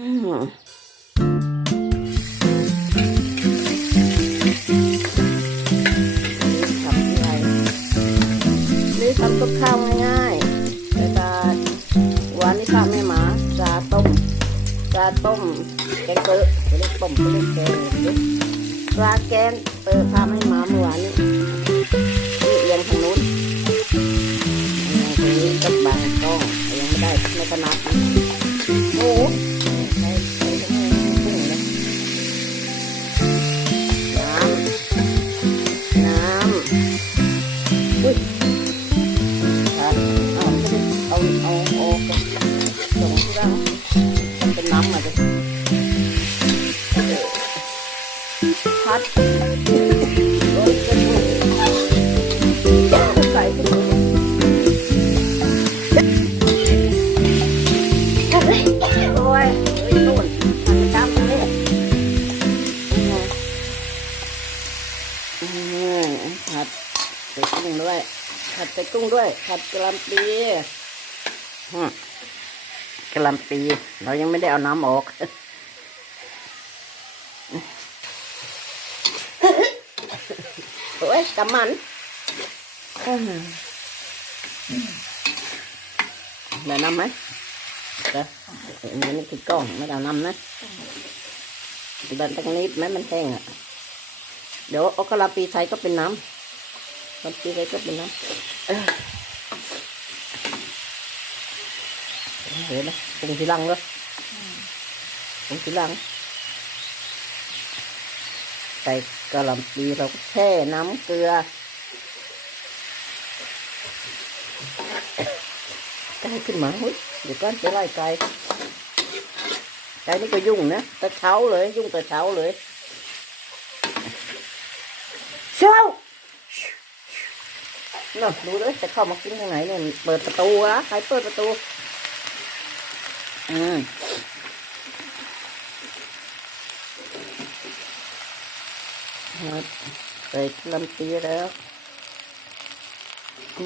อืมทำที่ไรนี่ทำกับข้าวง่ายๆแต่ตาวันนี้ป้าไม่หมาจาต้มจาต้มแกงเตอะเขาเรียกต้มเขาเรียกแกงเรียกปลาแกงเตอะทำให้หมาเมื่อวานนี้นี่เอียงทางนู้นตรงนี้ก็บบางกล้องยังไม่ได้ไม่ถนัดโพัดโอ้ยเป็นหมูไก่ขึ้นมาโอ้ยเฮ้ยนู่นมันไปตามทะเลอืมผัดใส่กุ้งด้วย ผัดใส่กุ้งด้วย ผัดกะล่ำปีอืมกะล่ำปี เรายังไม่ได้เอาน้ำออก โอ้ยกำมันอืมได้น้ำไหมเดี๋ยวอันนี้คือกล้องไม่ได้เอานำนะดันตรงนี้แม้มันแห้งอะ เดี๋ยวเอากะลาปีไทยก็เป็นน้ำกะลาปีไทยก็เป็นน้ำเออเดี๋ยวนะปรุงทีหลังเลยปรุงทีหลังใส่กะหล่ำปีเราก็แช่น้ำเกลือไก่ขึ้นมาเฮ้เดี๋ยวก่อนจะไล่ไก่ไก่นี่ก็ยุ่งนะแตะเช้าเลยยุ่งแต่เช้าเลยเช้าเนาะดูเลยจะเข้ามากินทางไหนเนี่ยเปิดประตูอะใครเปิดประตู อืมครับ ใส่ลำปีแล้ว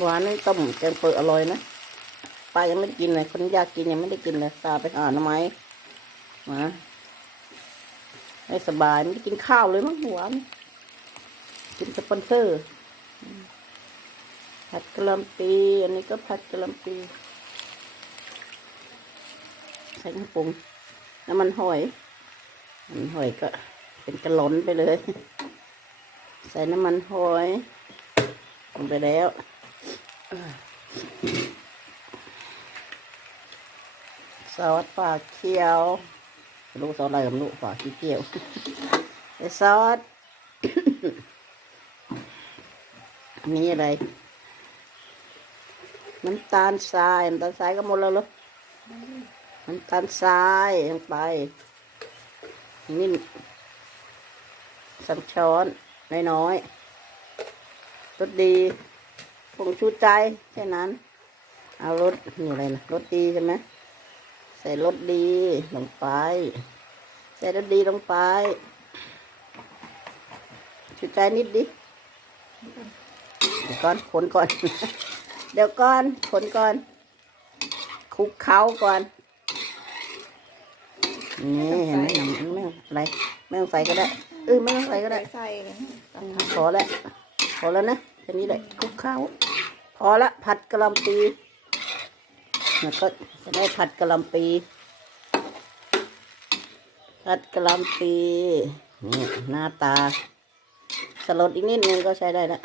หวานนี่ต้มแกงเปิดอร่อยนะป้ายังไม่ได้กินเลยคนอยากกินยังไม่ได้กินเลยตาไปหาหน่อไม้มาให้สบายไม่ได้กินข้าวเลยมั้งหวานกินสปอนเซอร์ผัดกะหล่ำปี อันนี้ก็ผัดกะหล่ำปีใส่น้ำปรุงน้ำมันหอยน้ำมันหอยก็เป็นกระหล่นไปเลย ใส่น้ำมันหอยลงไปแล้วซอสปลาเขียวลูกซอสอะไรกับลูกปลาขี้เกียวไอซอสมีอะไร น้ำตาลทรายน้ำตาลทรายก็หมดแล้วหรอน้ำตาลทรายลงไปนี่สามช้อน น้อยๆรสดีผงชูใจแค่นั้น เอารสนี่อะไรนะรสดีใช่ไหมใส่รสดีลงไป ใส่รสดีลงไปชุดใจนิดดิเดี๋ยวก่อนคนก่อน เดี๋ยวก่อนคนก่อนคลุกเคล้าก่อนนี่เห็นไหมน้ำไม่อะไรไม่ต้องใส่ก็ได้เออไม่ต้องใส่ก็ได้ใส่เลย พอแล้วพอแล้วนะแค่นี้แหละคลุกข้าพอละผัดกะหล่ำปีมันก็จะได้ผัดกะหล่ำปีผัดกะหล่ำปีนี่หน้าตาสลดอีกนิดนึงก็ใช้ได้ละ